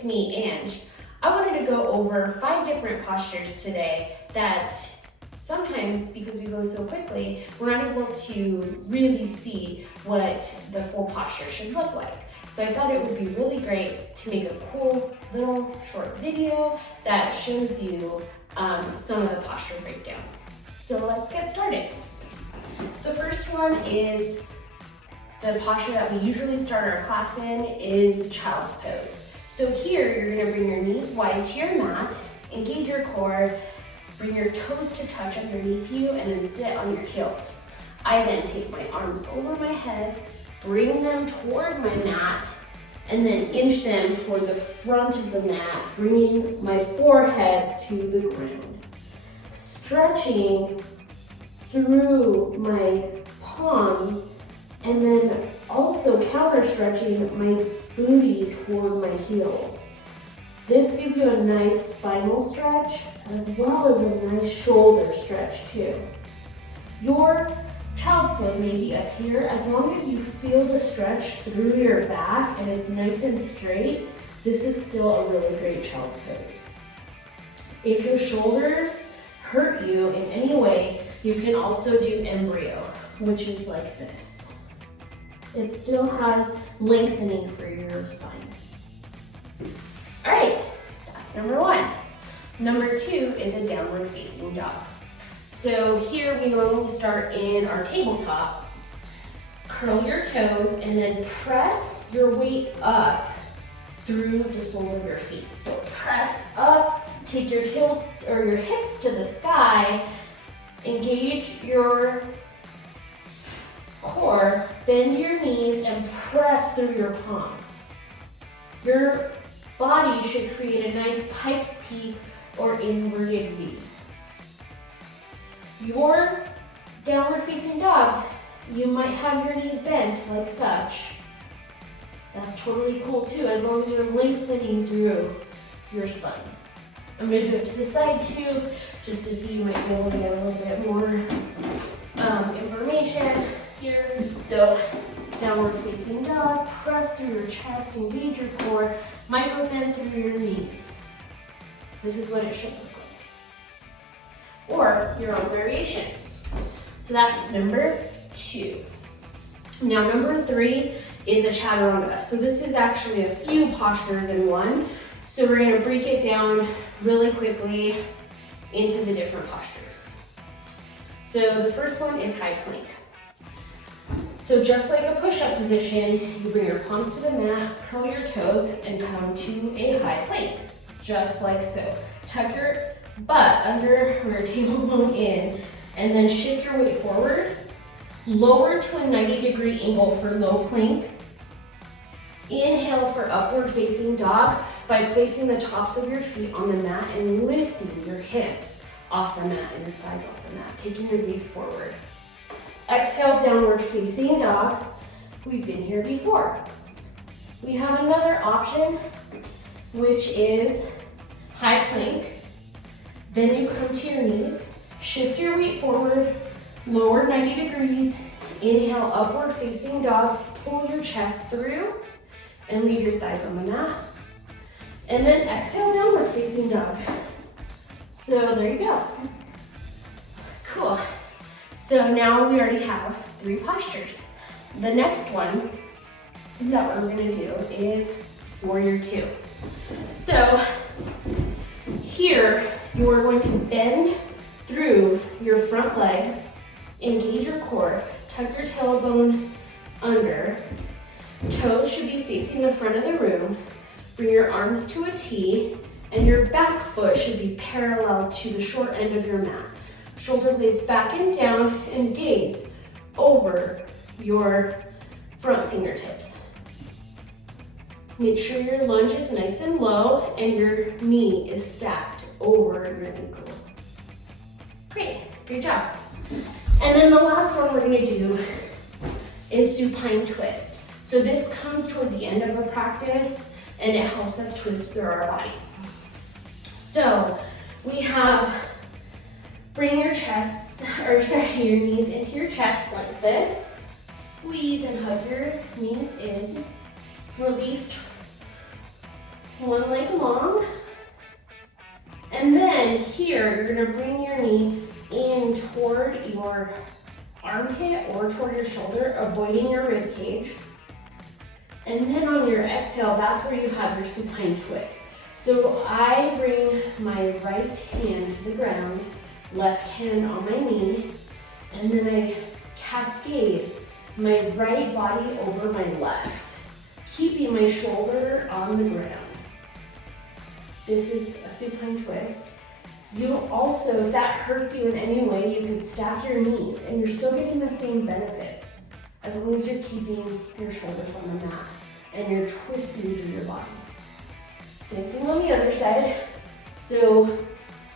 it's me, Ange. I wanted to go over 5 different postures today that sometimes, because we go so quickly, we're not able to really see what the full posture should look like. So I thought it would be really great to make a cool little short video that shows you some of the posture breakdown. So let's get started. The first one is the posture that we usually start our class in is child's pose. So here you're gonna bring your knees wide to your mat, engage your core, bring your toes to touch underneath you, and then sit on your heels. I then take my arms over my head, bring them toward my mat, and then inch them toward the front of the mat, bringing my forehead to the ground. Stretching through my palms, and then also counter stretching my booty toward my heels. This gives you a nice spinal stretch as well as a nice shoulder stretch too. Your child's pose may be up here. As long as you feel the stretch through your back and it's nice and straight, this is still a really great child's pose. If your shoulders hurt you in any way, you can also do embryo, which is like this. It still has lengthening for your spine. All right, that's number 1. Number 2 is a downward facing dog. So here we normally start in our tabletop. Curl your toes and then press your weight up through the soles of your feet. So press up, take your heels or your hips to the sky, engage your core, bend your knees and press through your palms. Your body should create a nice Pike's Peak or inverted V. Your downward facing dog, you might have your knees bent like such. That's totally cool too, as long as you're lengthening through your spine. I'm gonna do it to the side too, just to see you might be able to get a little bit more information here. So downward facing dog, press through your chest, engage your core, micro bend through your knees. This is what it should look like. Or your own variation. So that's number 2. Now number 3 is a chaturanga. So this is actually a few postures in one. So we're gonna break it down really quickly into the different postures. So the first one is high plank. So just like a push-up position, you bring your palms to the mat, curl your toes, and come to a high plank, just like so. Tuck your butt under your tailbone in, and then shift your weight forward. Lower to a 90-degree angle for low plank. Inhale for upward facing dog by placing the tops of your feet on the mat and lifting your hips off the mat and your thighs off the mat, taking your gaze forward. Exhale, downward facing dog. We've been here before. We have another option, which is high plank. Then you come to your knees, shift your weight forward, lower 90 degrees, inhale, upward facing dog, pull your chest through, and leave your thighs on the mat. And then exhale, downward facing dog. So there you go. Cool. So now we already have 3 postures. The next one that we're gonna do is warrior 2. So here you are going to bend through your front leg, engage your core, tuck your tailbone under, toes should be facing the front of the room, bring your arms to a T, and your back foot should be parallel to the short end of your mat. Shoulder blades back and down, and gaze over your front fingertips. Make sure your lunge is nice and low and your knee is stacked over your ankle. Great, great job. And then the last one we're gonna do is supine twist. So this comes toward the end of a practice and it helps us twist through our body. So we have, bring your your knees into your chest like this. Squeeze and hug your knees in. Release one leg long. And then here, you're gonna bring your knee in toward your armpit or toward your shoulder, avoiding your rib cage. And then on your exhale, that's where you have your supine twist. So I bring my right hand to the ground, left hand on my knee, and then I cascade my right body over my left, keeping my shoulder on the ground. This is a supine twist. You also, if that hurts you in any way, you can stack your knees and you're still getting the same benefits as long as you're keeping your shoulders on the mat and you're twisting through your body. Same thing on the other side. So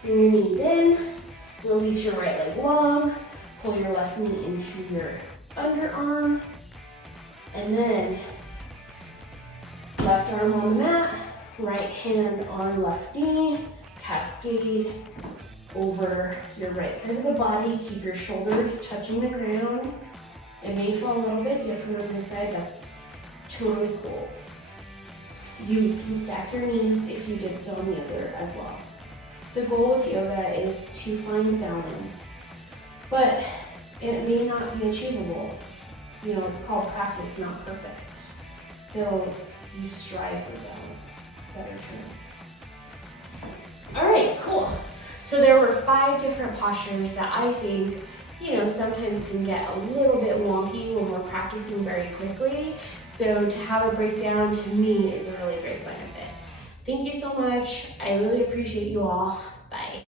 bring your knees in, release your right leg long, pull your left knee into your underarm, and then left arm on the mat, right hand on left knee, cascade over your right side of the body. Keep your shoulders touching the ground. It may feel a little bit different on this side. That's totally cool. You can stack your knees if you did so on the other as well. The goal with yoga is to find balance, but it may not be achievable. You know, it's called practice, not perfect. So you strive for balance. Better term. All right, cool. So there were 5 different postures that I think, you know, sometimes can get a little bit wonky when we're practicing very quickly. So to have a breakdown to me is a really great benefit. Thank you so much. I really appreciate you all.